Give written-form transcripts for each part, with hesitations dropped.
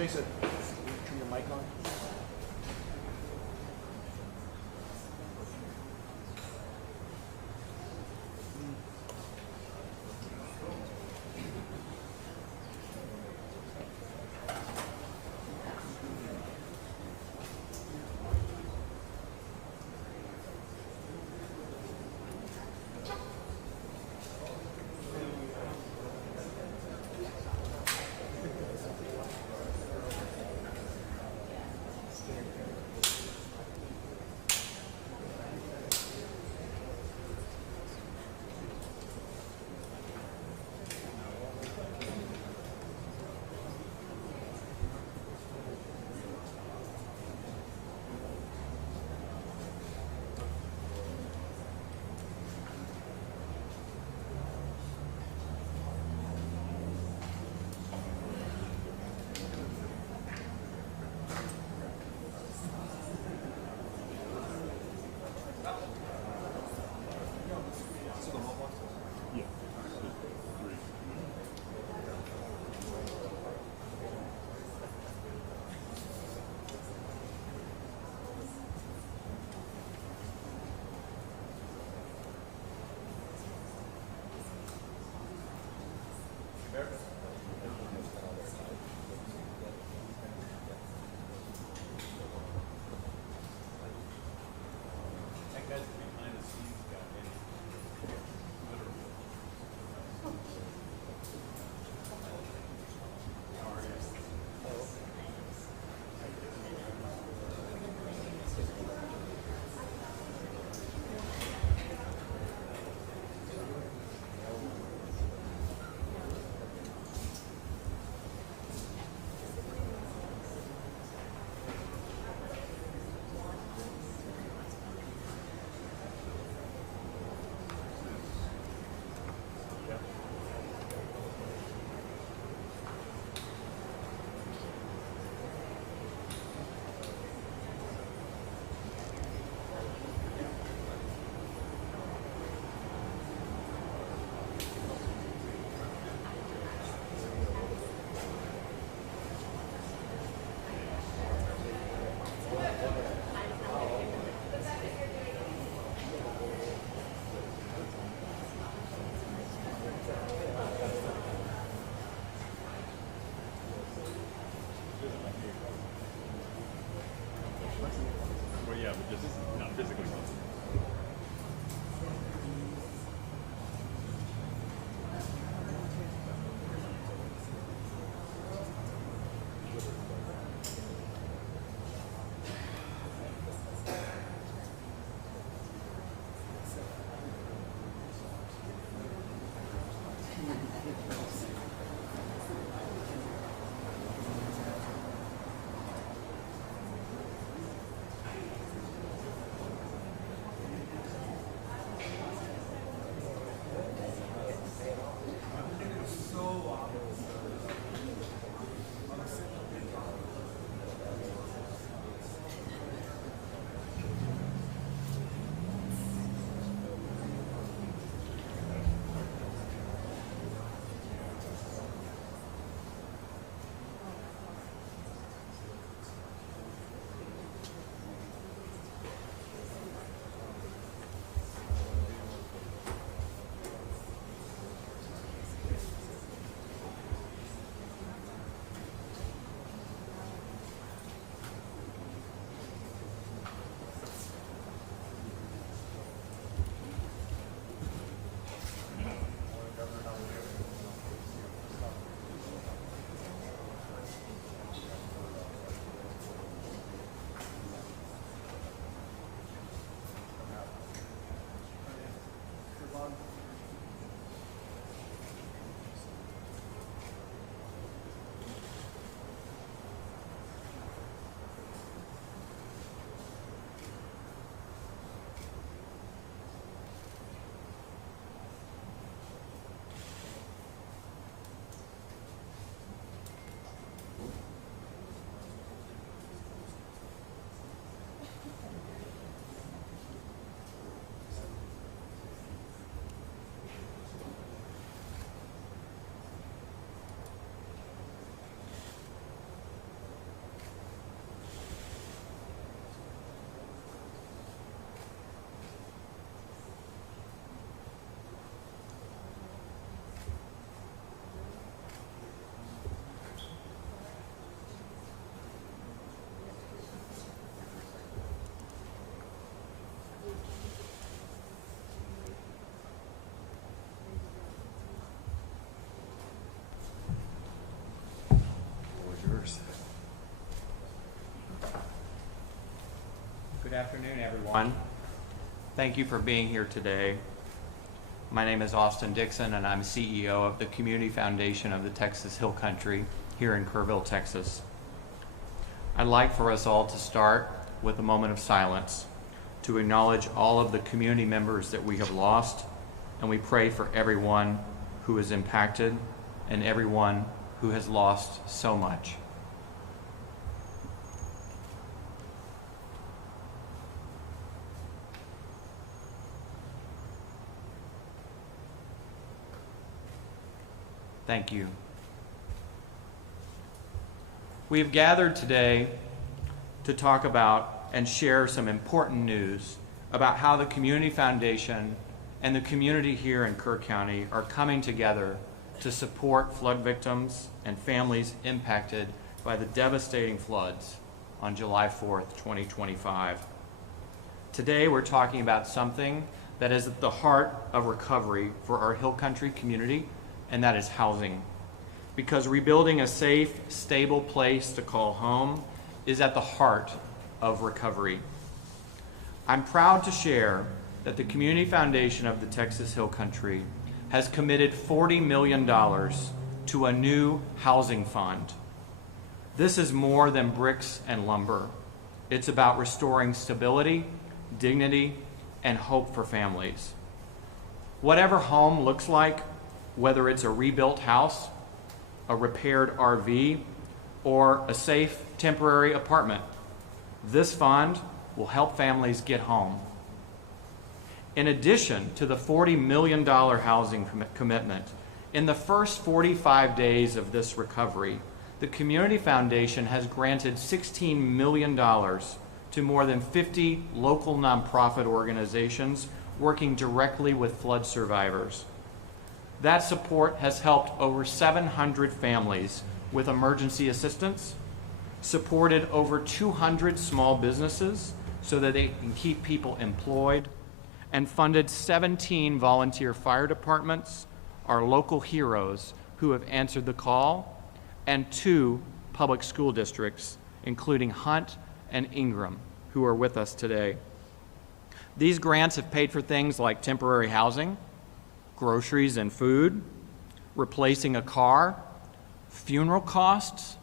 Jason, turn your mic on. Good afternoon, everyone. Thank you for being here today. My name is Austin Dixon, and I'm CEO of the Community Foundation of the Texas Hill Country here in Kerrville, Texas. I'd like for us all to start with a moment of silence to acknowledge all of the community members that we have lost, and we pray for everyone who is impacted and everyone who has lost so much. Thank you. We have gathered today to talk about and share some important news about how the Community Foundation and the community here in Kerr County are coming together to support flood victims and families impacted by the devastating floods on July 4th, 2025. Today we're talking about something that is at the heart of recovery for our Hill Country community, and that is housing. Because rebuilding a safe, stable place to call home is at the heart of recovery. I'm proud to share that the Community Foundation of the Texas Hill Country has committed $40 million to a new housing fund. This is more than bricks and lumber. It's about restoring stability, dignity, and hope for families. Whatever home looks like, whether it's a rebuilt house, a repaired RV, or a safe temporary apartment, this fund will help families get home. In addition to the $40 million housing commitment, in the first 45 days of this recovery, the Community Foundation has granted $16 million to more than 50 local nonprofit organizations working directly with flood survivors. That support has helped over 700 families with emergency assistance, supported over 200 small businesses so that they can keep people employed, and funded 17 volunteer fire departments, our local heroes who have answered the call, and 2 public school districts, including Hunt and Ingram, who are with us today. These grants have paid for things like temporary housing, groceries and food, replacing a car, funeral costs,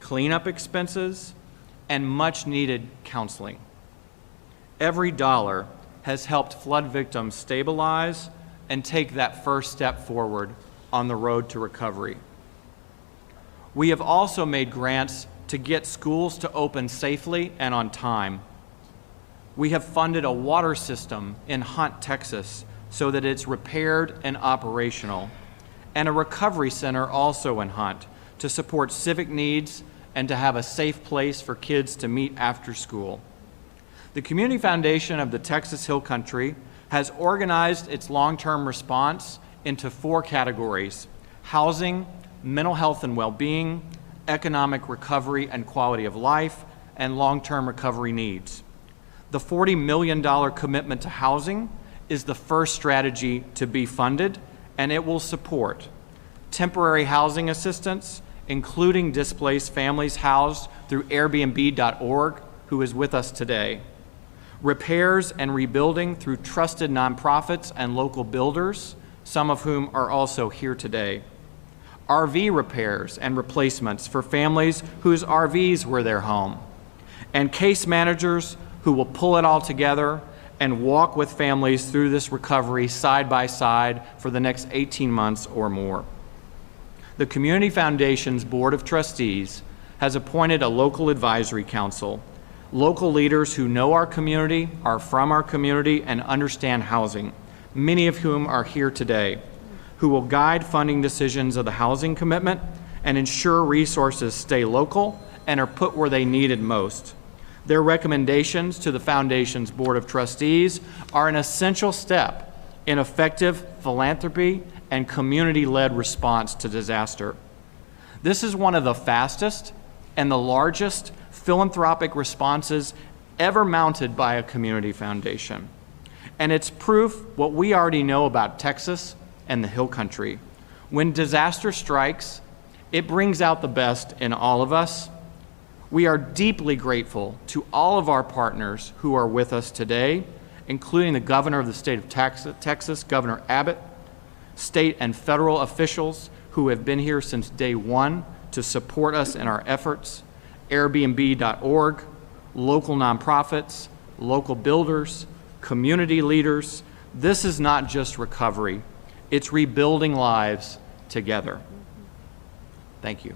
cleanup expenses, and much needed counseling. Every dollar has helped flood victims stabilize and take that first step forward on the road to recovery. We have also made grants to get schools to open safely and on time. We have funded a water system in Hunt, Texas, so that it's repaired and operational, and a recovery center also in Hunt to support civic needs and to have a safe place for kids to meet after school. The Community Foundation of the Texas Hill Country has organized its long-term response into 4 categories: housing, mental health and well-being, economic recovery and quality of life, and long-term recovery needs. The $40 million commitment to housing is the first strategy to be funded, and it will support temporary housing assistance, including displaced families housed through Airbnb.org, who is with us today, repairs and rebuilding through trusted nonprofits and local builders, some of whom are also here today, RV repairs and replacements for families whose RVs were their home, and case managers who will pull it all together and walk with families through this recovery side by side for the next 18 months or more. The Community Foundation's Board of Trustees has appointed a local advisory council, local leaders who know our community, are from our community, and understand housing, many of whom are here today, who will guide funding decisions of the housing commitment and ensure resources stay local and are put where they needed most. Their recommendations to the Foundation's Board of Trustees are an essential step in effective philanthropy and community-led response to disaster. This is one of the fastest and the largest philanthropic responses ever mounted by a community foundation. And it's proof what we already know about Texas and the Hill Country. When disaster strikes, it brings out the best in all of us. We are deeply grateful to all of our partners who are with us today, including the Governor of the state of Texas, Governor Abbott, state and federal officials who have been here since day one to support us in our efforts, Airbnb.org, local nonprofits, local builders, community leaders. This is not just recovery, it's rebuilding lives together. Thank you.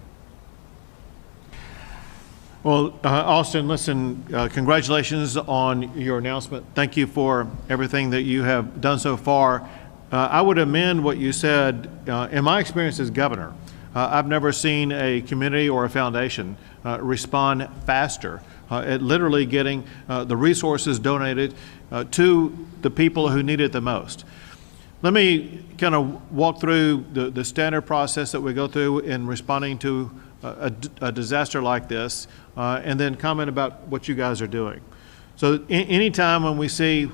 Well, Austin, listen, congratulations on your announcement. Thank you for everything that you have done so far. I would amend what you said. In my experience as governor, I've never seen a community or a foundation respond faster at literally getting the resources donated to the people who need it the most. Let me kind of walk through the standard process that we go through in responding to a disaster like this, and then comment about what you guys are doing. So anytime when we see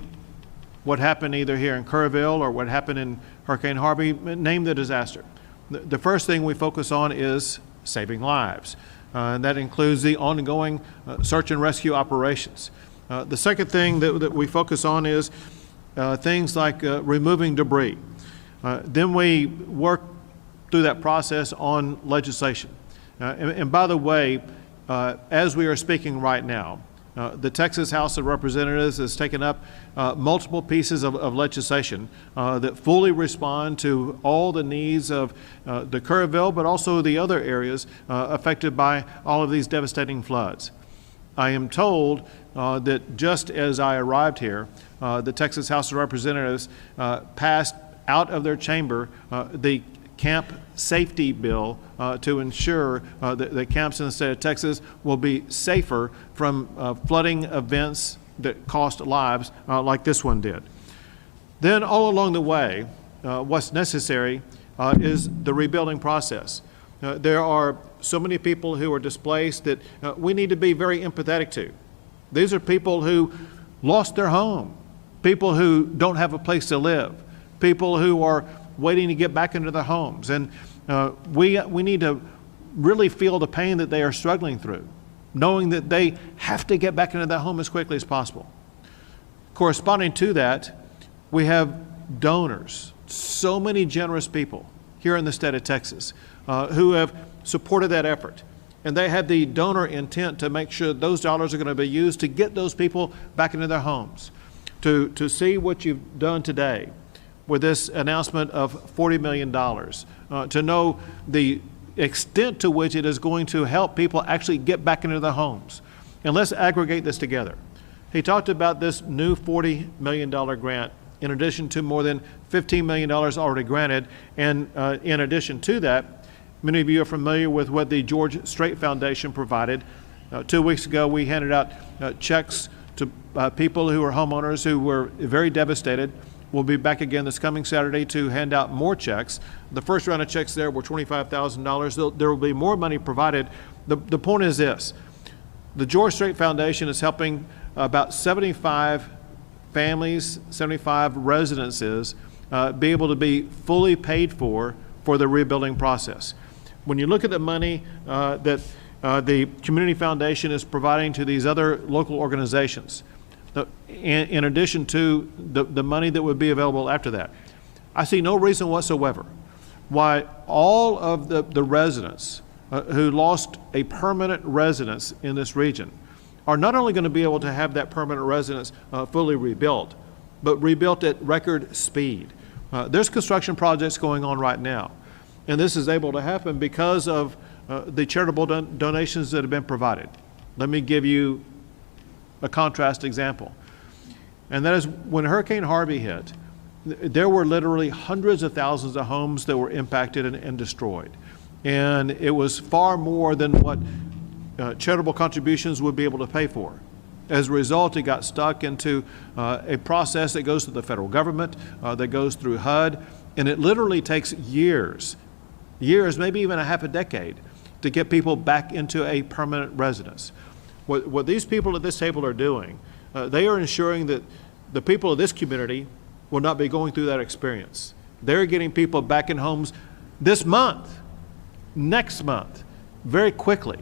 what happened either here in Kerrville or what happened in Hurricane Harvey, name the disaster. The first thing we focus on is saving lives. And that includes the ongoing search and rescue operations. The second thing that we focus on is things like removing debris. Then we work through that process on legislation. And by the way, as we are speaking right now, the Texas House of Representatives has taken up multiple pieces of legislation that fully respond to all the needs of the Kerrville, but also the other areas affected by all of these devastating floods. I am told that just as I arrived here, the Texas House of Representatives passed out of their chamber the camp safety bill to ensure that the camps in the state of Texas will be safer from flooding events that cost lives like this one did. Then all along the way, what's necessary is the rebuilding process. There are so many people who are displaced that we need to be very empathetic to. These are people who lost their home, people who don't have a place to live, people who are waiting to get back into their homes. And we need to really feel the pain that they are struggling through, knowing that they have to get back into their home as quickly as possible. Corresponding to that, we have donors, so many generous people here in the state of Texas who have supported that effort. And they have the donor intent to make sure those dollars are going to be used to get those people back into their homes. To see what you've done today with this announcement of $40 million, to know the extent to which it is going to help people actually get back into their homes. And let's aggregate this together. He talked about this new $40 million grant in addition to more than $15 million already granted. And in addition to that, many of you are familiar with what the George Strait Foundation provided. 2 weeks ago, we handed out checks to people who are homeowners who were very devastated. We'll be back again this coming Saturday to hand out more checks. The first round of checks there were $25,000. There will be more money provided. The point is this. The George Strait Foundation is helping about 75 families, 75 residences be able to be fully paid for the rebuilding process. When you look at the money that the Community Foundation is providing to these other local organizations, in addition to the money that would be available after that, I see no reason whatsoever why all of the residents who lost a permanent residence in this region are not only going to be able to have that permanent residence fully rebuilt, but rebuilt at record speed. There's construction projects going on right now, and this is able to happen because of the charitable donations that have been provided. Let me give you a contrast example. And that is when Hurricane Harvey hit, there were literally hundreds of thousands of homes that were impacted and destroyed. And it was far more than what charitable contributions would be able to pay for. As a result, it got stuck into a process that goes through the federal government, that goes through HUD, and it literally takes years, maybe even a half a decade, to get people back into a permanent residence. What these people at this table are doing, they are ensuring that the people of this community will not be going through that experience. They're getting people back in homes this month, next month, very quickly.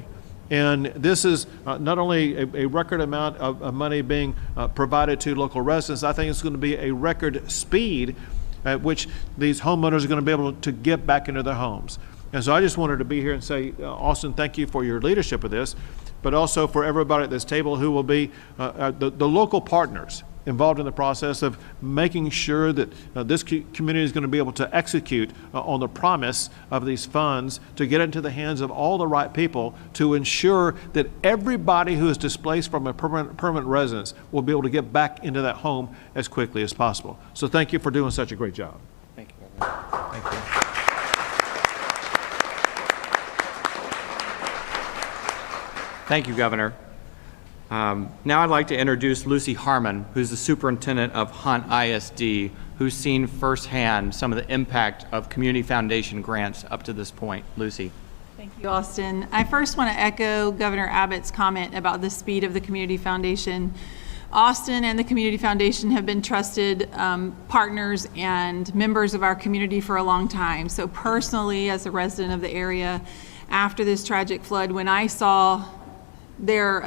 And this is not only a record amount of money being provided to local residents, I think it's going to be a record speed at which these homeowners are going to be able to get back into their homes. And so I just wanted to be here and say, Austin, thank you for your leadership of this, but also for everybody at this table who will be the local partners involved in the process of making sure that this community is going to be able to execute on the promise of these funds to get into the hands of all the right people to ensure that everybody who is displaced from a permanent residence will be able to get back into that home as quickly as possible. So thank you for doing such a great job. Thank you, Governor. Thank you. Thank you, Governor. Now I'd like to introduce Lucy Harmon, who's the superintendent of Hunt ISD, who's seen firsthand some of the impact of Community Foundation grants up to this point. Lucy. Thank you, Austin. I first want to echo Governor Abbott's comment about the speed of the Community Foundation. Austin and the Community Foundation have been trusted partners and members of our community for a long time. So personally, as a resident of the area, after this tragic flood, when I saw their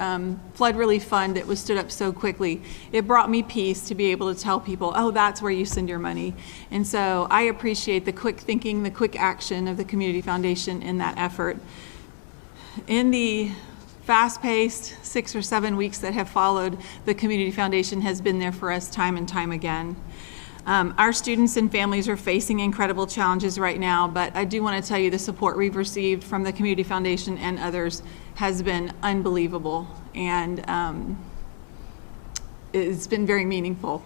flood relief fund that was stood up so quickly, it brought me peace to be able to tell people, oh, that's where you send your money. And so I appreciate the quick thinking, the quick action of the Community Foundation in that effort. In the fast-paced 6 or 7 weeks that have followed, the Community Foundation has been there for us time and time again. Our students and families are facing incredible challenges right now, but I do want to tell you the support we've received from the Community Foundation and others has been unbelievable, and it's been very meaningful.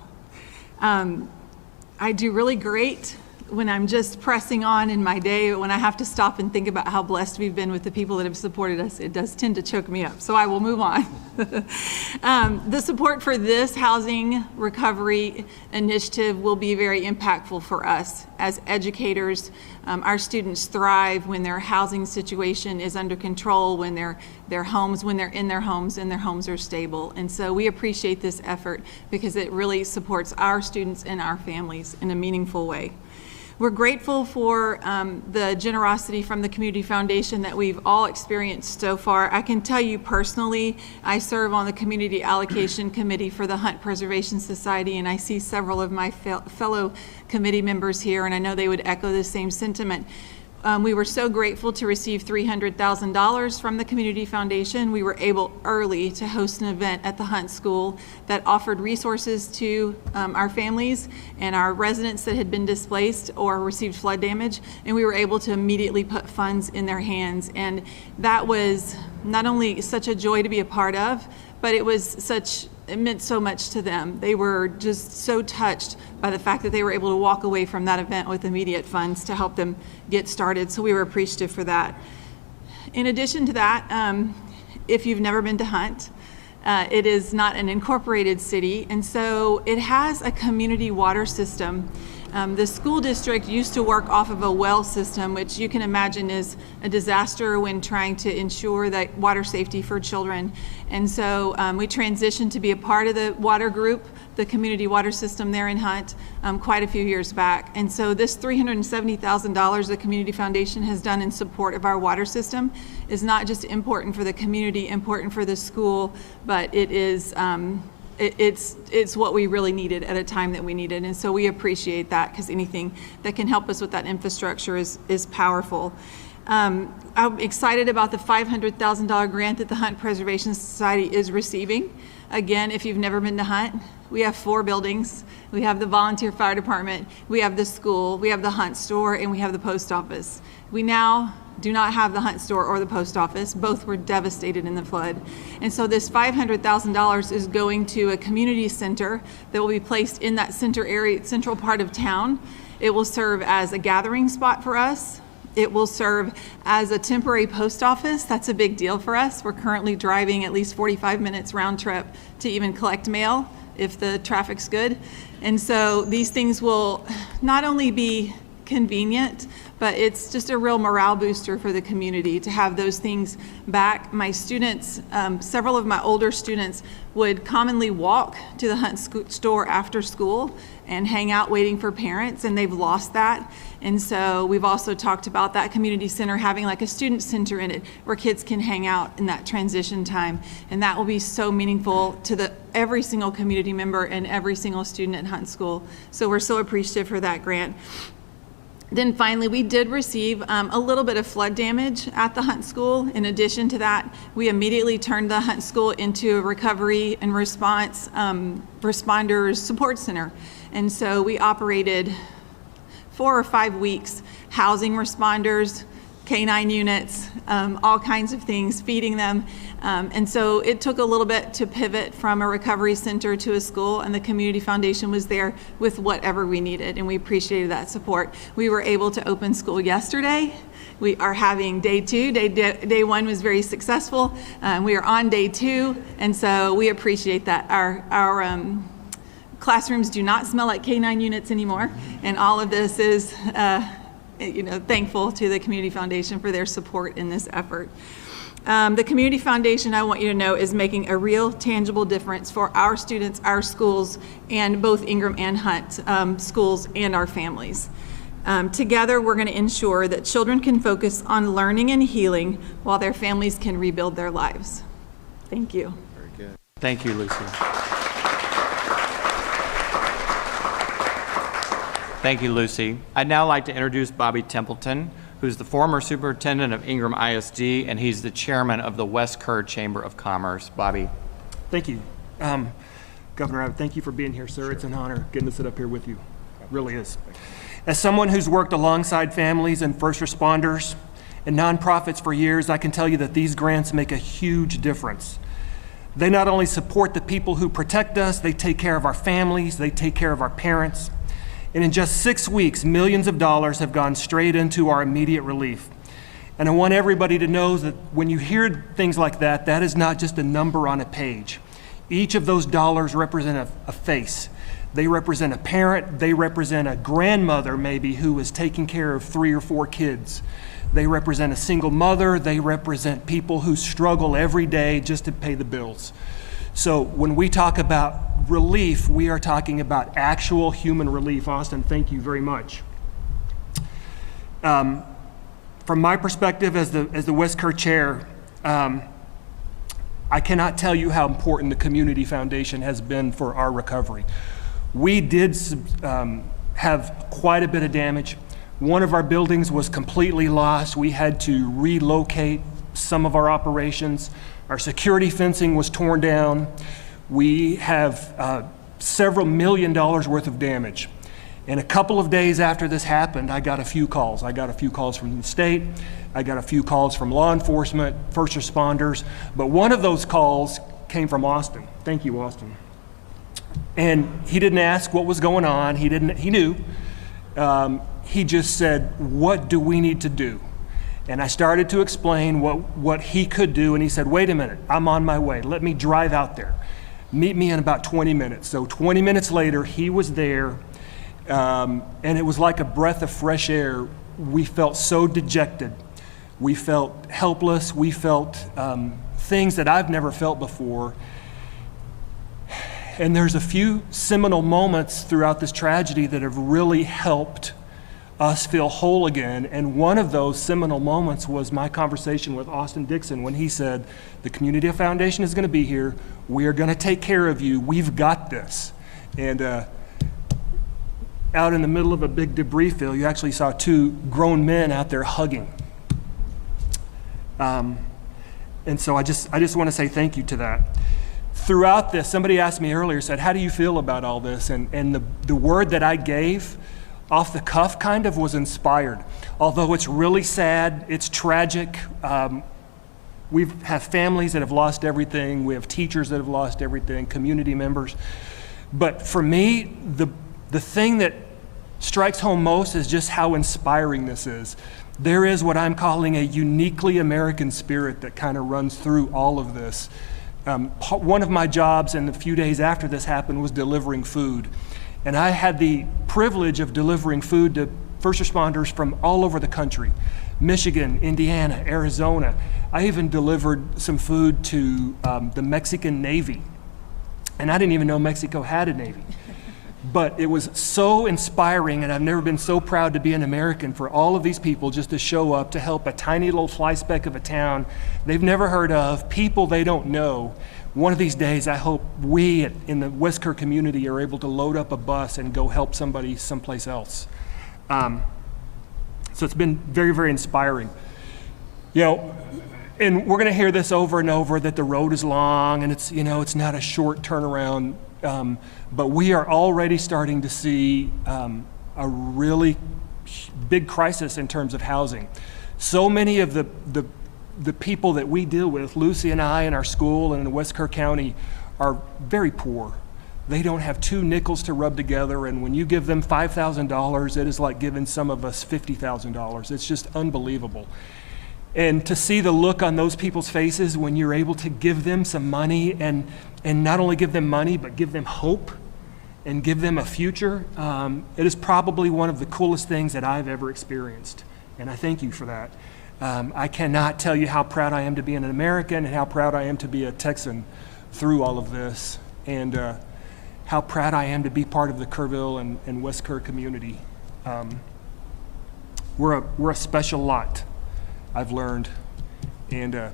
I do really great when I'm just pressing on in my day. When I have to stop and think about how blessed we've been with the people that have supported us, it does tend to choke me up, so I will move on. The support for this housing recovery initiative will be very impactful for us as educators. Our students thrive when their housing situation is under control, when they're in their homes and their homes are stable. And so we appreciate this effort because it really supports our students and our families in a meaningful way. We're grateful for the generosity from the Community Foundation that we've all experienced so far. I can tell you personally, I serve on the Community Allocation Committee for the Hunt Preservation Society, and I see several of my fellow committee members here, and I know they would echo the same sentiment. We were so grateful to receive $300,000 from the Community Foundation. We were able early to host an event at the Hunt School that offered resources to our families and our residents that had been displaced or received flood damage, and we were able to immediately put funds in their hands. And that was not only such a joy to be a part of, but it meant so much to them. They were just so touched by the fact that they were able to walk away from that event with immediate funds to help them get started, so we were appreciative for that. In addition to that, if you've never been to Hunt, it is not an incorporated city, and so it has a community water system. The school district used to work off of a well system, which you can imagine is a disaster when trying to ensure that water safety for children. And so we transitioned to be a part of the water group, the community water system there in Hunt, quite a few years back. And so this $370,000 the Community Foundation has done in support of our water system is not just important for the community, important for the school, but it is it's what we really needed at a time that we needed. And so we appreciate that, because anything that can help us with that infrastructure is powerful. I'm excited about the $500,000 grant that the Hunt Preservation Society is receiving. Again, if you've never been to Hunt, we have 4 buildings. We have the volunteer fire department, we have the school, we have the Hunt store, and we have the post office. We now do not have the Hunt store or the post office. Both were devastated in the flood. And so this $500,000 is going to a community center that will be placed in that central part of town. It will serve as a gathering spot for us. It will serve as a temporary post office. That's a big deal for us. We're currently driving at least 45 minutes round trip to even collect mail if the traffic's good. And so these things will not only be convenient, but it's just a real morale booster for the community to have those things back. My students, several of my older students would commonly walk to the Hunt store after school and hang out waiting for parents, and they've lost that. And so we've also talked about that community center having like a student center in it where kids can hang out in that transition time. And that will be so meaningful to every single community member and every single student at Hunt School. So we're so appreciative for that grant. Then finally, we did receive a little bit of flood damage at the Hunt School. In addition to that, we immediately turned the Hunt School into a recovery and response responders support center. And so we operated 4 or 5 weeks housing responders, K-9 units, all kinds of things, feeding them. And so it took a little bit to pivot from a recovery center to a school, and the Community Foundation was there with whatever we needed, and we appreciated that support. We were able to open school yesterday. We are having day 2. Day 1 was very successful. We are on day 2, and so we appreciate that. Our classrooms do not smell like K-9 units anymore, and all of this is thankful to the Community Foundation for their support in this effort. The Community Foundation, I want you to know, is making a real tangible difference for our students, our schools, and both Ingram and Hunt schools and our families. Together, we're going to ensure that children can focus on learning and healing while their families can rebuild their lives. Thank you. Very good. Thank you, Lucy. Thank you, Lucy. I'd now like to introduce Bobby Templeton, who's the former superintendent of Ingram ISD, and he's the chairman of the West Kerr Chamber of Commerce. Bobby. Thank you. Governor Abbott, thank you for being here, sir. Sure. It's an honor getting to sit up here with you. It really is. As someone who's worked alongside families and first responders and nonprofits for years, I can tell you that these grants make a huge difference. They not only support the people who protect us, they take care of our families, they take care of our parents. And in just 6 weeks, millions of dollars have gone straight into our immediate relief. And I want everybody to know that when you hear things like that, that is not just a number on a page. Each of those dollars represent a face. They represent a parent, they represent a grandmother maybe who is taking care of 3 or 4 kids. They represent a single mother, they represent people who struggle every day just to pay the bills. So when we talk about relief, we are talking about actual human relief. Austin, thank you very much. From my perspective as the West Kerr chair, I cannot tell you how important the Community Foundation has been for our recovery. We did have quite a bit of damage. One of our buildings was completely lost. We had to relocate some of our operations. Our security fencing was torn down. We have several $1 million worth of damage. And a couple of days after this happened, I got a few calls. I got a few calls from the state. I got a few calls from law enforcement, first responders. But one of those calls came from Austin. Thank you, Austin. And he didn't ask what was going on. He knew. He just said, what do we need to do? And I started to explain what he could do, and he said, wait a minute, I'm on my way. Let me drive out there. Meet me in about 20 minutes. So 20 minutes later, he was there, and it was like a breath of fresh air. We felt so dejected. We felt helpless. We felt things that I've never felt before. And there's a few seminal moments throughout this tragedy that have really helped us feel whole again. And one of those seminal moments was my conversation with Austin Dixon when he said, the Community Foundation is going to be here. We are going to take care of you. We've got this. And out in the middle of a big debris field, you actually saw 2 grown men out there hugging. And so I just want to say thank you to that. Throughout this, somebody asked me earlier, said, how do you feel about all this? And the word that I gave off the cuff kind of was inspired. Although it's really sad, it's tragic. We have families that have lost everything. We have teachers that have lost everything, community members. But for me, the thing that strikes home most is just how inspiring this is. There is what I'm calling a uniquely American spirit that kind of runs through all of this. One of my jobs in the few days after this happened was delivering food. And I had the privilege of delivering food to first responders from all over the country, Michigan, Indiana, Arizona. I even delivered some food to the Mexican Navy. And I didn't even know Mexico had a Navy. But it was so inspiring, and I've never been so proud to be an American for all of these people just to show up to help a tiny little fly speck of a town they've never heard of, people they don't know. One of these days, I hope we in the West Kerr community are able to load up a bus and go help somebody someplace else. So it's been very, very inspiring. You know, and we're going to hear this over and over that the road is long and it's, you know, it's not a short turnaround. But we are already starting to see a really big crisis in terms of housing. So many of the people that we deal with, Lucy and I in our school and in West Kerr County, are very poor. They don't have 2 nickels to rub together, and when you give them $5,000, it is like giving some of us $50,000. It's just unbelievable. And to see the look on those people's faces when you're able to give them some money and not only give them money, but give them hope and give them a future, it is probably one of the coolest things that I've ever experienced. And I thank you for that. I cannot tell you how proud I am to be an American and how proud I am to be a Texan through all of this, and how proud I am to be part of the Kerrville and West Kerr community. We're a special lot, I've learned. And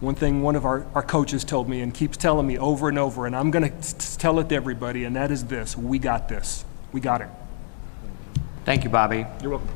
one thing one of our coaches told me and keeps telling me over and over, and I'm going to tell it to everybody, and that is this: we got this. We got it. Thank you, Bobby. You're welcome.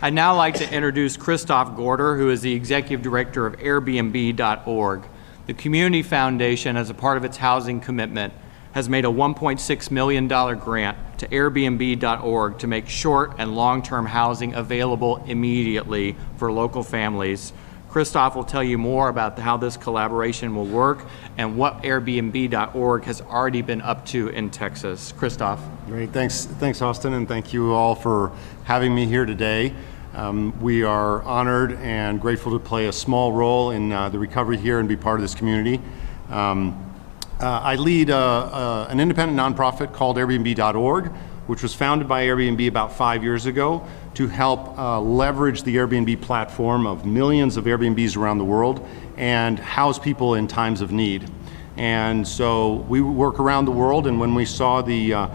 I'd now like to introduce Christoph Gorder, who is the Executive Director of Airbnb.org. The Community Foundation, as a part of its housing commitment, has made a $1.6 million grant to Airbnb.org to make short and long-term housing available immediately for local families. Christoph will tell you more about how this collaboration will work and what Airbnb.org has already been up to in Texas. Christoph. Great, thanks Austin, and thank you all for having me here today. We are honored and grateful to play a small role in the recovery here and be part of this community. I lead an independent nonprofit called Airbnb.org, which was founded by Airbnb about 5 years ago to help leverage the Airbnb platform of millions of Airbnbs around the world and house people in times of need. And so we work around the world, and when we saw the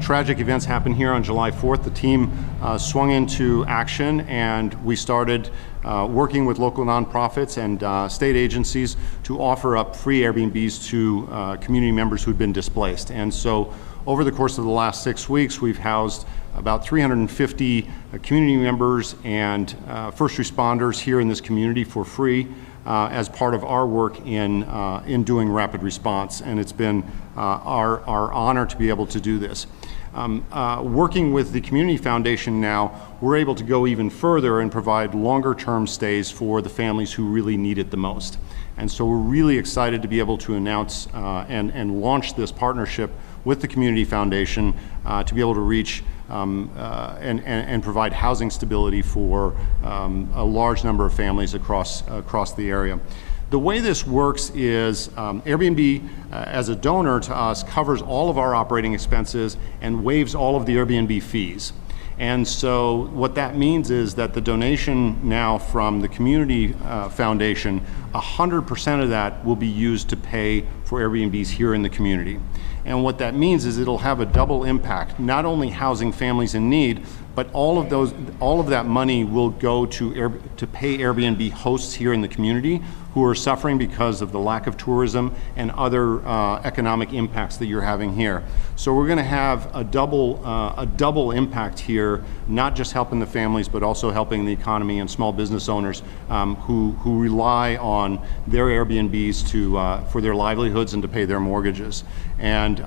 tragic events happen here on July 4th, the team swung into action, and we started working with local nonprofits and state agencies to offer up free Airbnbs to community members who'd been displaced. And so over the course of the last 6 weeks, we've housed about 350 community members and first responders here in this community for free as part of our work in doing rapid response. And it's been our honor to be able to do this. Working with the Community Foundation now, we're able to go even further and provide longer term stays for the families who really need it the most. And so we're really excited to be able to announce and launch this partnership with the Community Foundation to be able to reach and provide housing stability for a large number of families across the area. The way this works is Airbnb, as a donor to us, covers all of our operating expenses and waives all of the Airbnb fees. And so what that means is that the donation now from the Community Foundation, 100% of that will be used to pay for Airbnbs here in the community. And what that means is it'll have a double impact, not only housing families in need, but all of that money will go to pay Airbnb hosts here in the community who are suffering because of the lack of tourism and other economic impacts that you're having here. So we're going to have a double impact here, not just helping the families, but also helping the economy and small business owners who rely on their Airbnbs for their livelihoods and to pay their mortgages. And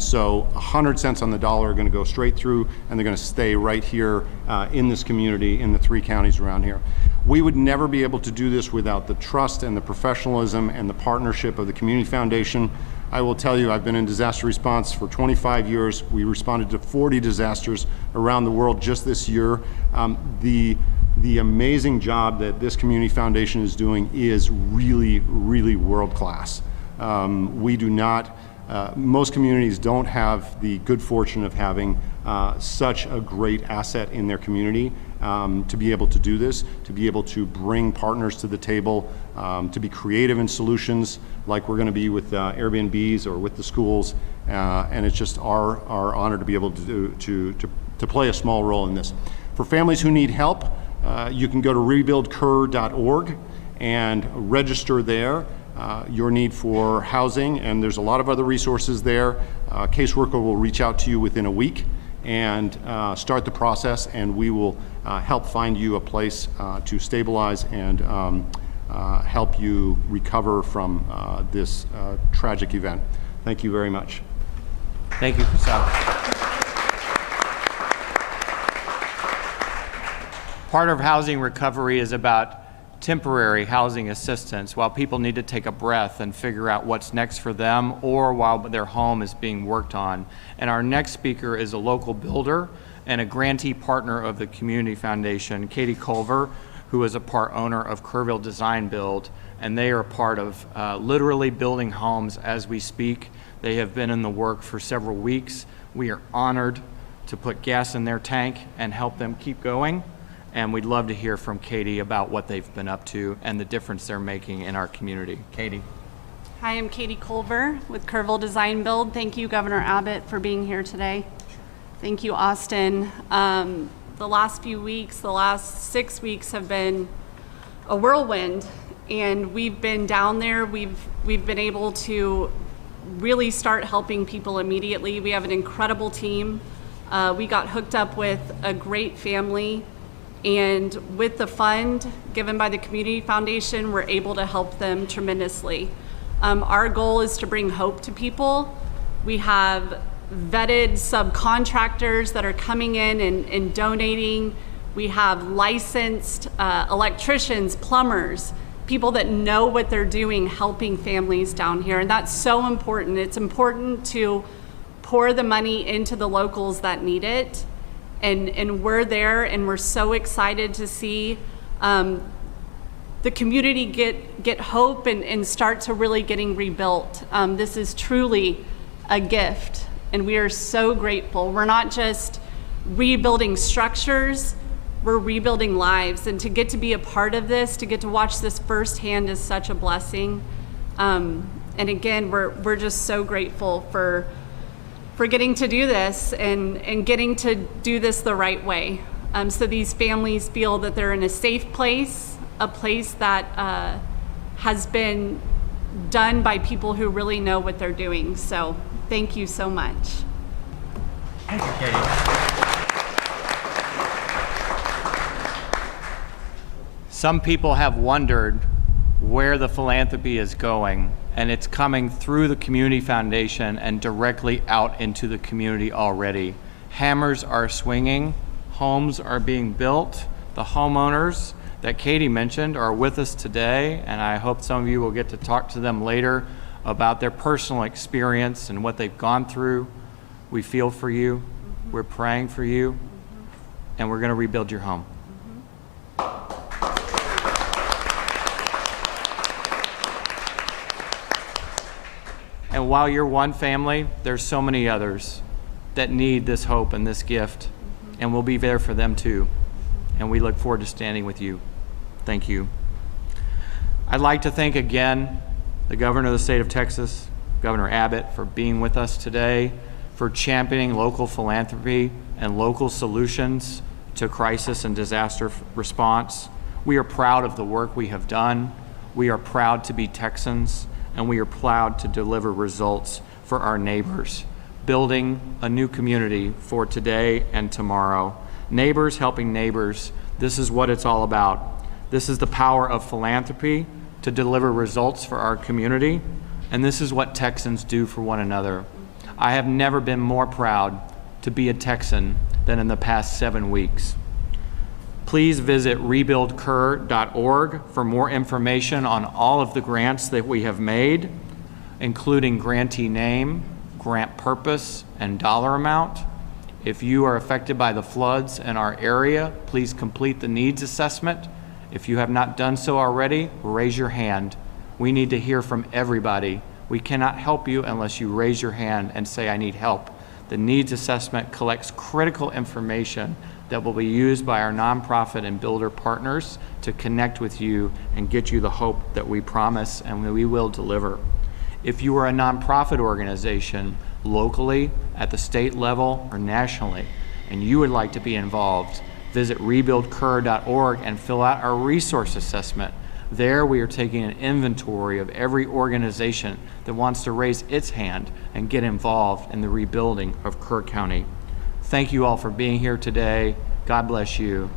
so 100 cents on the dollar are going to go straight through, and they're going to stay right here in this community in the 3 counties around here. We would never be able to do this without the trust and the professionalism and the partnership of the Community Foundation. I will tell you, I've been in disaster response for 25 years. We responded to 40 disasters around the world just this year. The amazing job that this Community Foundation is doing is really, really world class. We do not Most communities don't have the good fortune of having such a great asset in their community to be able to do this, to be able to bring partners to the table, to be creative in solutions like we're going to be with Airbnbs or with the schools, and it's just our honor to be able to play a small role in this. For families who need help, you can go to rebuildkerr.org and register there your need for housing, and there's a lot of other resources there. A caseworker will reach out to you within a week and start the process, and we will help find you a place to stabilize and help you recover from this tragic event. Thank you very much. Thank you, Casal. Part of housing recovery is about temporary housing assistance while people need to take a breath and figure out what's next for them, or while their home is being worked on. And our next speaker is a local builder and a grantee partner of the Community Foundation, Katie Culver, who is a part owner of Kerrville Design Build, and they are part of literally building homes as we speak. They have been in the work for several weeks. We are honored to put gas in their tank and help them keep going. And we'd love to hear from Katie about what they've been up to and the difference they're making in our community. Katie. Hi, I'm Katie Culver with Kerrville Design Build. Thank you, Governor Abbott, for being here today. Thank you, Austin. The last few weeks, the last 6 weeks have been a whirlwind, and we've been down there. We've been able to really start helping people immediately. We have an incredible team. We got hooked up with a great family, and with the fund given by the Community Foundation, we're able to help them tremendously. Our goal is to bring hope to people. We have vetted subcontractors that are coming in and donating. We have licensed electricians, plumbers, people that know what they're doing helping families down here, and that's so important. It's important to pour the money into the locals that need it. And we're there, and we're so excited to see the community get hope and start to really getting rebuilt. This is truly a gift, and we are so grateful. We're not just rebuilding structures, we're rebuilding lives, and to get to be a part of this, to get to watch this firsthand is such a blessing. And again, we're just so grateful for getting to do this and getting to do this the right way. So these families feel that they're in a safe place, a place that has been done by people who really know what they're doing. So thank you so much. Thank you, Katie. Some people have wondered where the philanthropy is going, and it's coming through the Community Foundation and directly out into the community already. Hammers are swinging, homes are being built. The homeowners that Katie mentioned are with us today, and I hope some of you will get to talk to them later about their personal experience and what they've gone through. We feel for you, we're praying for you, and we're gonna rebuild your home. And while you're one family, there's so many others that need this hope and this gift, and we'll be there for them too. And we look forward to standing with you. Thank you. I'd like to thank again the Governor of the state of Texas, Governor Abbott, for being with us today, for championing local philanthropy and local solutions to crisis and disaster response. We are proud of the work we have done. We are proud to be Texans, and we are proud to deliver results for our neighbors, building a new community for today and tomorrow. Neighbors helping neighbors, this is what it's all about. This is the power of philanthropy to deliver results for our community, and this is what Texans do for one another. I have never been more proud to be a Texan than in the past 7 weeks. Please visit rebuildkerr.org for more information on all of the grants that we have made, including grantee name, grant purpose, and dollar amount. If you are affected by the floods in our area, please complete the needs assessment. If you have not done so already, raise your hand. We need to hear from everybody. We cannot help you unless you raise your hand and say, I need help. The needs assessment collects critical information that will be used by our nonprofit and builder partners to connect with you and get you the hope that we promise and that we will deliver. If you are a nonprofit organization locally, at the state level, or nationally, and you would like to be involved, visit rebuildkerr.org and fill out our resource assessment. There we are taking an inventory of every organization that wants to raise its hand and get involved in the rebuilding of Kerr County. Thank you all for being here today. God bless you,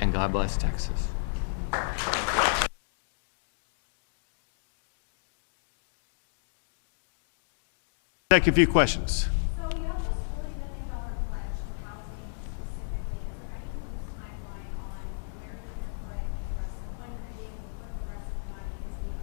and God bless Texas. Take a few questions. So you have this $40 million pledge for housing specifically. Is there any timeline on where you're going to put the rest of, when you're able to put the rest of the money into the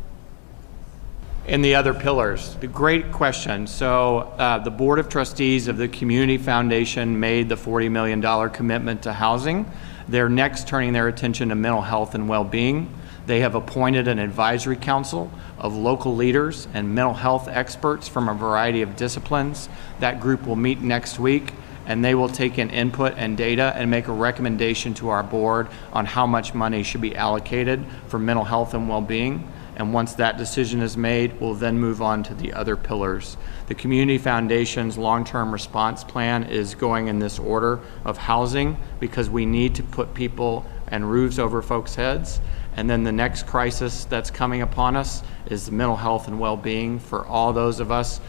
other? In the other pillars, the great question. So the Board of Trustees of the Community Foundation made the $40 million commitment to housing. They're next turning their attention to mental health and well-being. They have appointed an advisory council of local leaders and mental health experts from a variety of disciplines. That group will meet next week, and they will take in input and data and make a recommendation to our board on how much money should be allocated for mental health and well-being. And once that decision is made, we'll then move on to the other pillars. The Community Foundation's long-term response plan is going in this order of housing, because we need to put people and roofs over folks' heads. And then the next crisis that's coming upon us is the mental health and well-being for all those of us,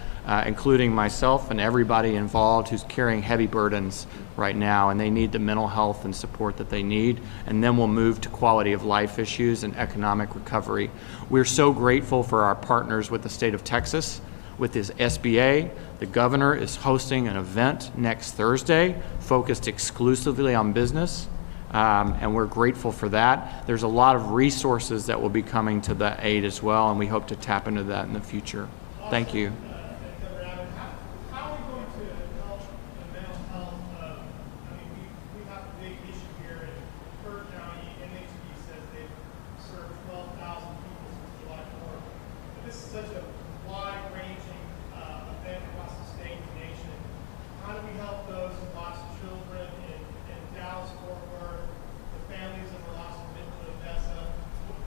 including myself and everybody involved who's carrying heavy burdens right now, and they need the mental health and support that they need. And then we'll move to quality of life issues and economic recovery. We're so grateful for our partners with the state of Texas, with this SBA. The governor is hosting an event next Thursday focused exclusively on business. And we're grateful for that. There's a lot of resources that will be coming to the aid as well, and we hope to tap into that in the future. Thank you. How are we going to help the mental health of, we have a big issue here in Kerr County. NHB says they've served 12,000 people since July 4th. But this is such a wide-ranging event across the state and nation. How do we help those who lost children in Dallas, Fort Worth, the families that were lost in Midland, Odessa?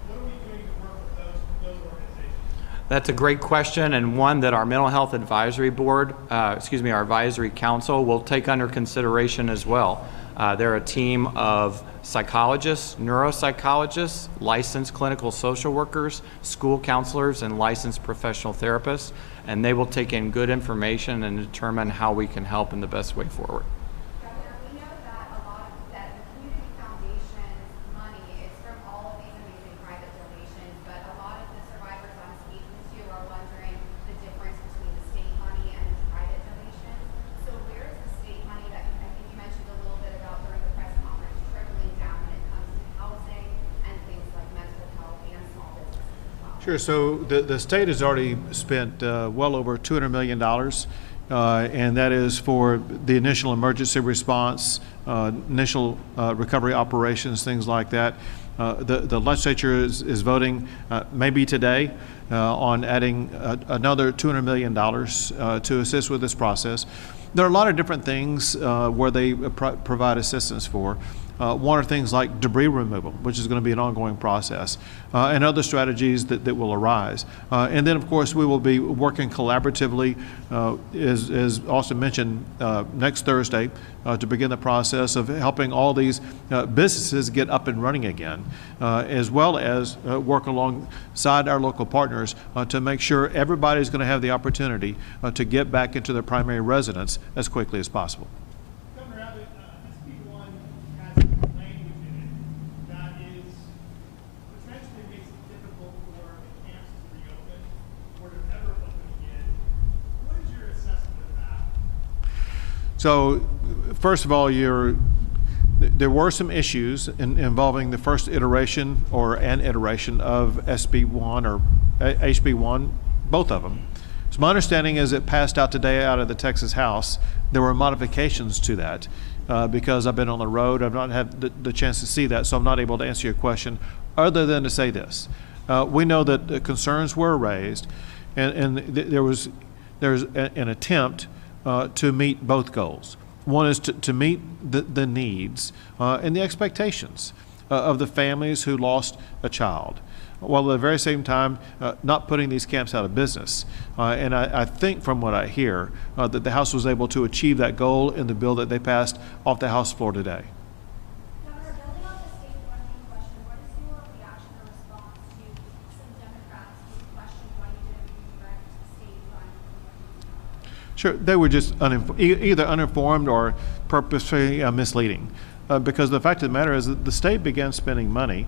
What are we doing to work with those organizations? That's a great question, and one that our Mental Health Advisory Board, our Advisory Council will take under consideration as well. They're a team of psychologists, neuropsychologists, licensed clinical social workers, school counselors, and licensed professional therapists, and they will take in good information and determine how we can help in the best way forward. Governor, we know that that the Community Foundation's money is from all of these amazing private donations, but a lot of the survivors I'm speaking to are wondering the difference between the state money and the private donations. So where is the state money that I think you mentioned a little bit about during the press conference trickling down when it comes to housing and things like mental health and small businesses as well? Sure. So the state has already spent well over $200 million, and that is for the initial emergency response, initial recovery operations, things like that. The legislature is voting maybe today on adding another $200 million to assist with this process. There are a lot of different things where they provide assistance for. One are things like debris removal, which is going to be an ongoing process, and other strategies that will arise. And then, of course, we will be working collaboratively, as Austin mentioned, next Thursday to begin the process of helping all these businesses get up and running again, as well as work alongside our local partners to make sure everybody's going to have the opportunity to get back into their primary residence as quickly as possible. Governor Abbott, SB1 has language in it that is potentially makes it difficult for the camps to reopen or to ever open again. What is your assessment of that? So, first of all, there were some issues involving the first iteration or an iteration of SB1 or HB1, both of them. So my understanding is it passed out today out of the Texas House. There were modifications to that because I've been on the road. I've not had the chance to see that, so I'm not able to answer your question other than to say this. We know that concerns were raised, there's an attempt to meet both goals. One is to meet the needs and the expectations of the families who lost a child, while at the very same time not putting these camps out of business. And I think from what I hear that the House was able to achieve that goal in the bill that they passed off the House floor today. Governor, building on the state funding question, what is your reaction or response to some Democrats who questioned why you didn't redirect state funds? Sure, they were just either uninformed or purposely misleading. Because the fact of the matter is that the state began spending money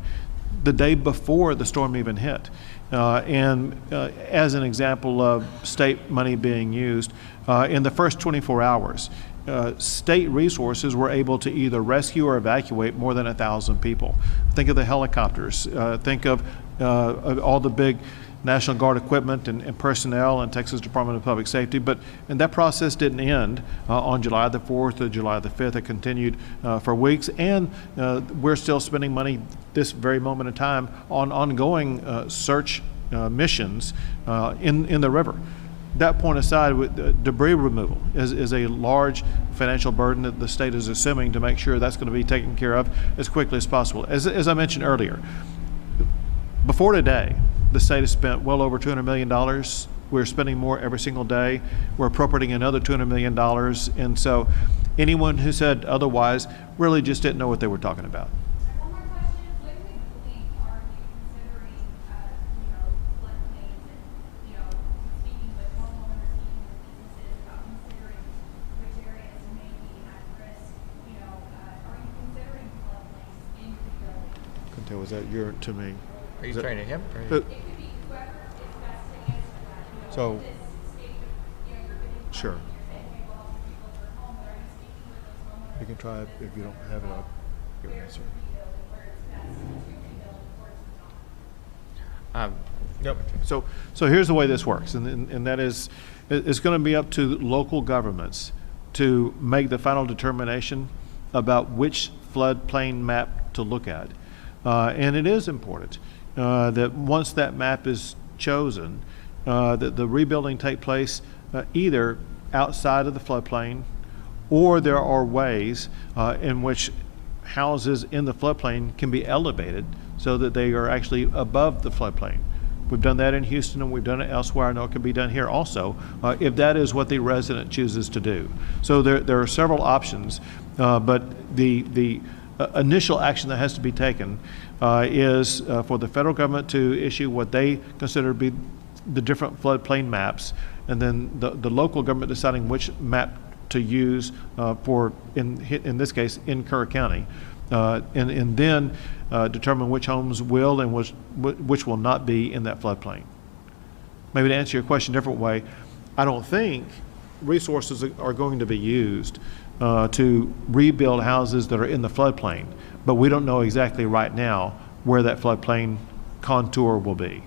the day before the storm even hit. As an example of state money being used, in the first 24 hours, state resources were able to either rescue or evacuate more than 1,000 people. Think of the helicopters. Think of all the big National Guard equipment and personnel and Texas Department of Public Safety. And that process didn't end on July the 4th or July the 5th. It continued for weeks, and we're still spending money this very moment in time on ongoing search missions in the river. That point aside, with debris removal is a large financial burden that the state is assuming to make sure that's going to be taken care of as quickly as possible. As I mentioned earlier, before today, the state has spent well over $200 million. We're spending more every single day. We're appropriating another $200 million. And so anyone who said otherwise really just didn't know what they were talking about. One more question. When we think, are you considering, floodplains and, speaking with homeowners, speaking with businesses about considering which areas may be at risk? Are you considering floodplains in rebuilding? Was that your to me? Are you trying to him? It could be whoever is best to answer that. So, This state, you're getting sure. you're saying, hey, well, these people are home, but are you speaking with those homeowners? You can try it if you don't have it up. Your answer. Rebuild and where it's best to rebuild and where it's not. Yep. So here's the way this works, and that is, it's going to be up to local governments to make the final determination about which floodplain map to look at. And it is important that once that map is chosen, that the rebuilding take place either outside of the floodplain, or there are ways in which houses in the floodplain can be elevated so that they are actually above the floodplain. We've done that in Houston, and we've done it elsewhere. I know it can be done here also, if that is what the resident chooses to do. So there are several options, but the initial action that has to be taken is for the federal government to issue what they consider to be the different floodplain maps, and then the local government deciding which map to use for, in this case, in Kerr County, and then determine which homes will and which will not be in that floodplain. Maybe to answer your question a different way, I don't think resources are going to be used to rebuild houses that are in the floodplain, but we don't know exactly right now where that floodplain contour will be.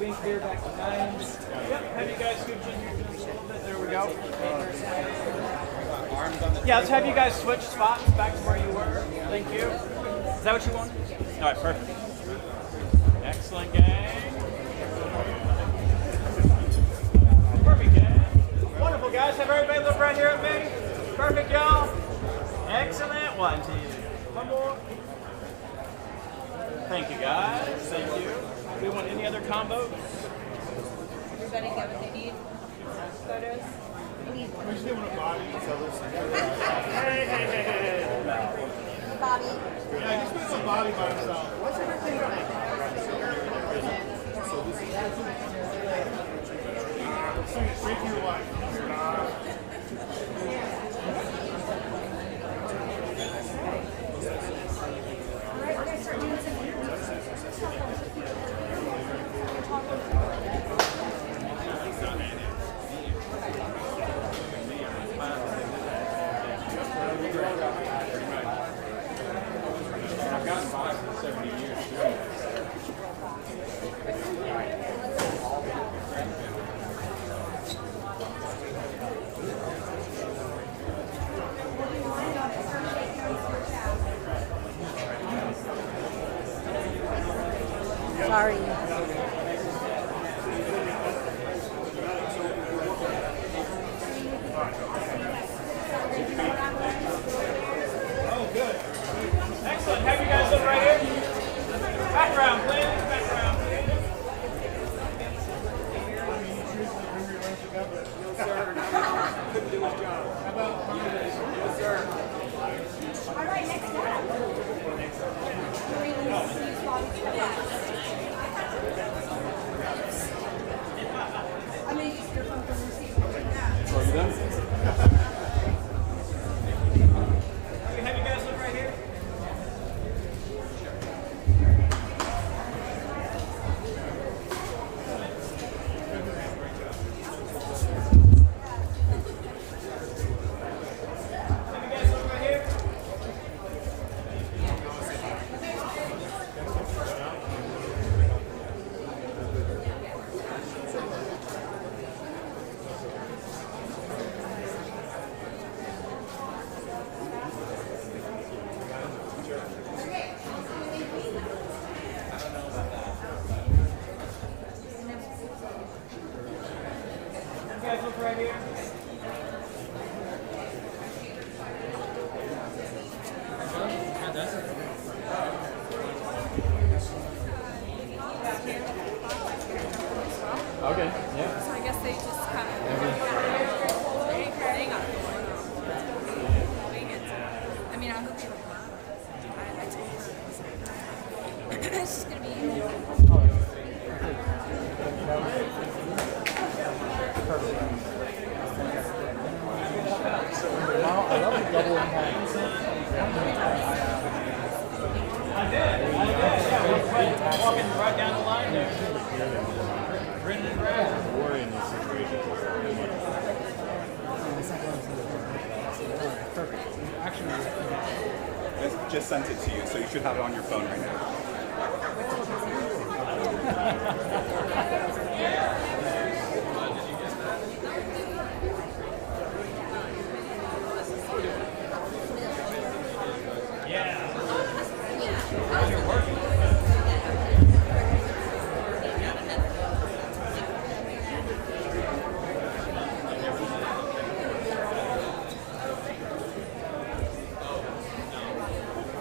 Wink here back behind. Yep, have you guys scoot in here just a little bit? There we go. Yeah, let's have you guys switch spots back to where you were. Thank you. Is that what you want? All right, perfect. Excellent, gang. Perfect, gang. Wonderful, guys. Have everybody look right here at me. Perfect, y'all. Excellent. 1, 2. One more. Thank you, guys. Thank you. Do we want any other combos? Everybody get what they need? Photos? We just want a body. Hey. Bobby. Yeah, just put some body by himself. What's everything like? Straight to your wife. Sorry. Oh, good. Excellent. Have you guys look right here? Background, please. Background, please. No, sir. Couldn't do his job. How about yes, sir. All right, next up. I'm going to use your phone for receipt. Are you done? Have you guys look right here? Have you guys look right here? You guys look right here. Okay, yeah. So I guess they just kind of. I mean, I hope you don't mind. I told her. It's just going to be. Walking right down the line there. Brendan and Brad. Just sent it to you, so you should have it on your phone right now.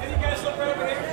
Can you guys look right over here?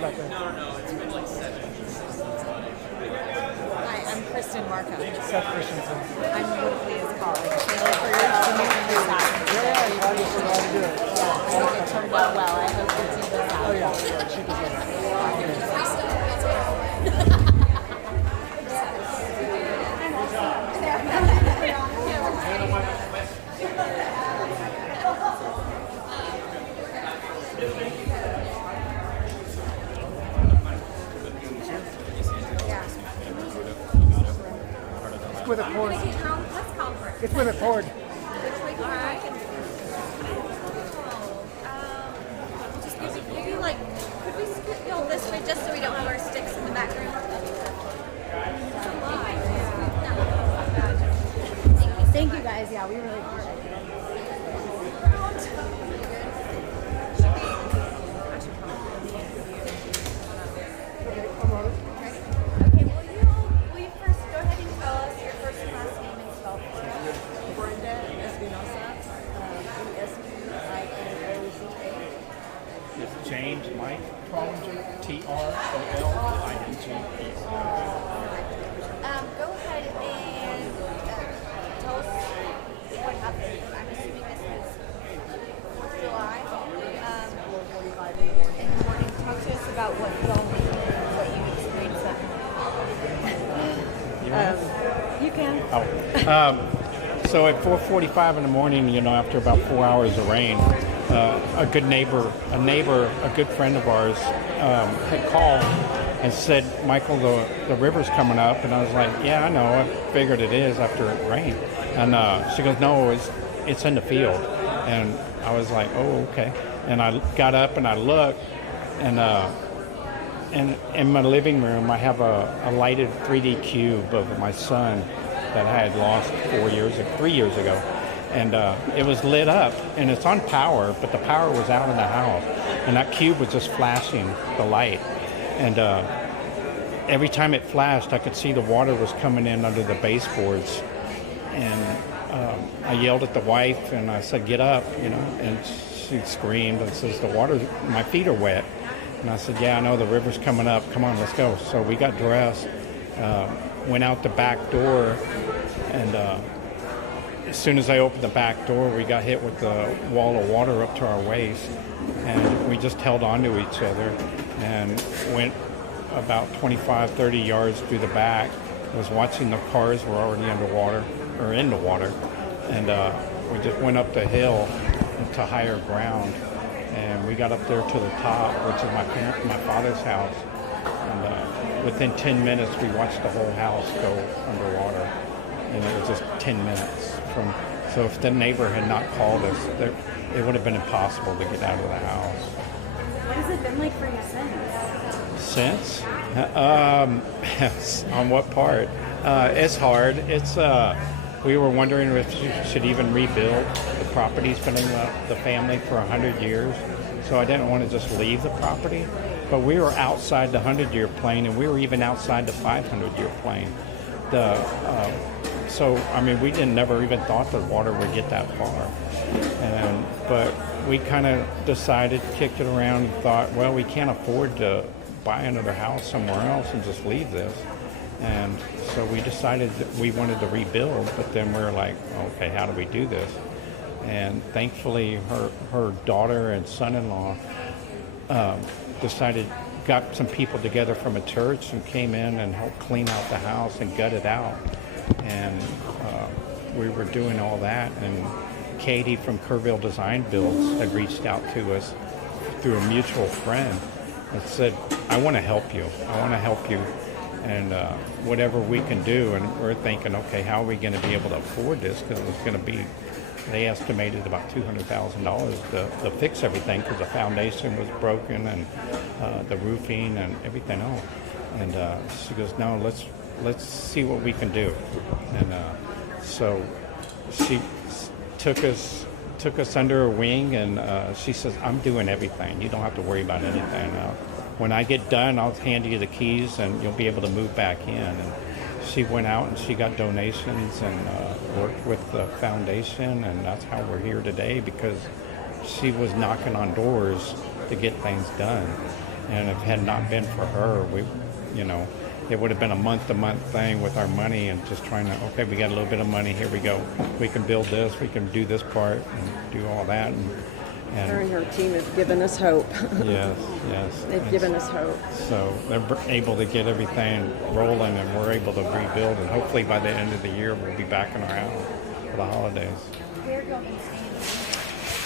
back there. Hi, I'm Kristen Markham. Seth Christensen. I'm with Leah's colleague. Thank you for your help in making this happen. Yeah, glad to do it. Yeah, I think it turned out well. I hope your team does Oh happen. yeah, she does it. It's with a cord. It's with a cord. Maybe like, could we scoot y'all this way just so we don't have our sticks in the background? Thank you guys. Yeah, we really appreciate it. Okay, will you first go ahead and tell us your first and last name and spell for us? Brenda Espinosa, E-S-P-I-N-O-Z-A. It's James Mike Trollinger, T-R-O-L-L-I-N-G-E-R. Go ahead and tell us what happened. I'm assuming this was 4th of July. 4:45 In the morning. Talk to us about what y'all did, what you experienced that morning. You can. So at 4:45 in the morning, after about 4 hours of rain, a good neighbor, a good friend of ours, had called and said, "Michael, the river's coming up." And I was like, "Yeah, I know. I figured it is after it rained." And she goes, "No, it's in the field." And I was like, "Oh, okay." And I got up and I looked, and in my living room, I have a lighted 3D cube of my son that I had lost 3 years ago. And it was lit up, and it's on power, but the power was out in the house. And that cube was just flashing the light. And every time it flashed, I could see the water was coming in under the baseboards. And I yelled at the wife, and I said, "Get up," and she screamed and says, my feet are wet. And I said, "Yeah, I know, the river's coming up. Come on, let's go." So we got dressed, went out the back door, and as soon as I opened the back door, we got hit with the wall of water up to our waist, and we just held on to each other and went about 25, 30 yards through the back. I was watching the cars were already underwater, or in the water, and we just went up the hill to higher ground, and we got up there to the top, which is my father's house, and within 10 minutes we watched the whole house go underwater, and it was just 10 minutes so if the neighbor had not called us, it would have been impossible to get out of the house. What has it been like for you since? On what part? It's hard. We were wondering if you should even rebuild. The property's been in the family for 100 years, so I didn't want to just leave the property. But we were outside the 100-year plain, and we were even outside the 500-year plain. We never even thought the water would get that far. But we kind of decided, kicked it around, and thought, well, we can't afford to buy another house somewhere else and just leave this. And so we decided that we wanted to rebuild, but then we were like, okay, how do we do this? And thankfully, her daughter and son-in-law got some people together from a church and came in and helped clean out the house and gut it out. And we were doing all that, and Katie from Kerrville Design Builds had reached out to us through a mutual friend and said, "I want to help you. And whatever we can do." And we're thinking, okay, how are we going to be able to afford this? Because it was going to be, they estimated about $200,000 to fix everything, because the foundation was broken and the roofing and everything else. And she goes, "No, let's see what we can do." And so she took us under her wing, and she says, "I'm doing everything. You don't have to worry about anything. When I get done, I'll hand you the keys and you'll be able to move back in." And she went out and she got donations and worked with the foundation, and that's how we're here today, because she was knocking on doors to get things done. And if it had not been for her, it would have been a month-to-month thing with our money and just trying to, okay, we got a little bit of money, here we go. We can build this, we can do this part and do all that. Her and her team has given us hope. Yes. They've given us hope. So they're able to get everything rolling, and we're able to rebuild, and hopefully by the end of the year we'll be back in our house for the holidays. Where have y'all been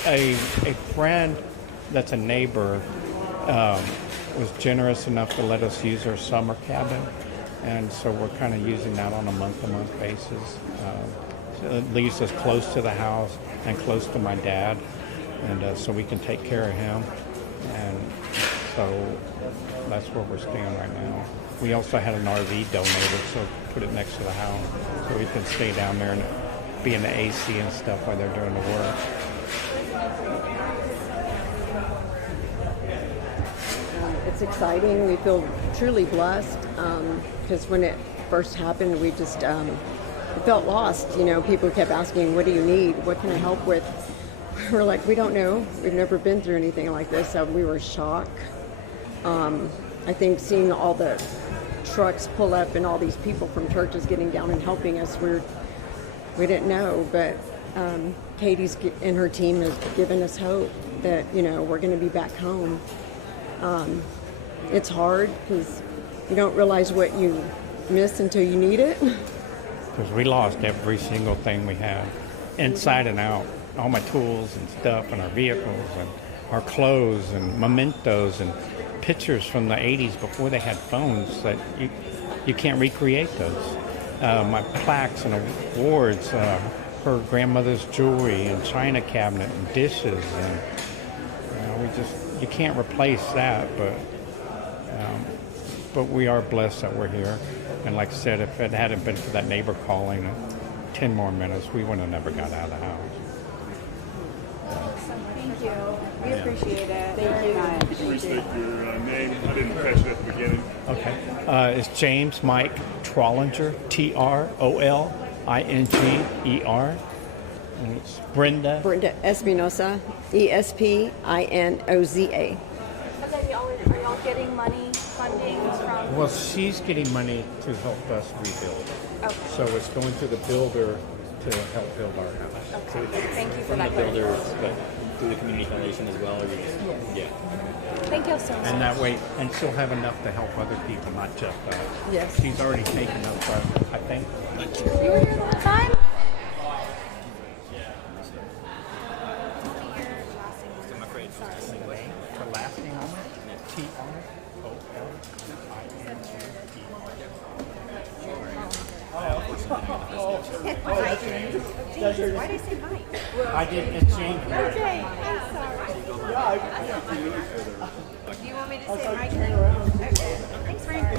staying? A friend that's a neighbor was generous enough to let us use her summer cabin, and so we're kind of using that on a month-to-month basis. So it leaves us close to the house and close to my dad, and so we can take care of him, and so that's where we're staying right now. We also had an RV donated, so put it next to the house so we can stay down there and be in the AC and stuff while they're doing the work. It's exciting. We feel truly blessed because when it first happened, we just felt lost. People kept asking, what do you need? What can I help with? We're like, we don't know. We've never been through anything like this. So we were shocked. I think seeing all the trucks pull up and all these people from churches getting down and helping us, we didn't know. But Katie's and her team has given us hope that, we're going to be back home. It's hard because you don't realize what you miss until you need it. Because we lost every single thing we had, inside and out. All my tools and stuff and our vehicles and our clothes and mementos and pictures from the 80s before they had phones that you can't recreate those. My plaques and awards, her grandmother's jewelry and china cabinet and dishes, and you can't replace that, but we are blessed that we're here. And like I said, if it hadn't been for that neighbor calling 10 more minutes, we would have never got out of the house. Thank you. We appreciate it. Thank you. Could you restate your name? I didn't catch it at the beginning. Okay. It's James Mike Trollinger, Trolinger. And it's Brenda. Brenda Espinosa, Espinoza. Are y'all getting money, funding from? Well, she's getting money to help us rebuild. Okay. So it's going to the builder to help build our house. Okay. Thank you for that. Builders, but through the community foundation as well, or you just, yeah. Thank you so much. And that way, and she'll have enough to help other people, not just us. Yes. She's already taken up, I think. You were here the whole time? I'm afraid. The last name on it, Trolinger. Why did I say hi? I did, it's James. Okay, I'm sorry. Do you want me to say hi? Okay. Thanks very much.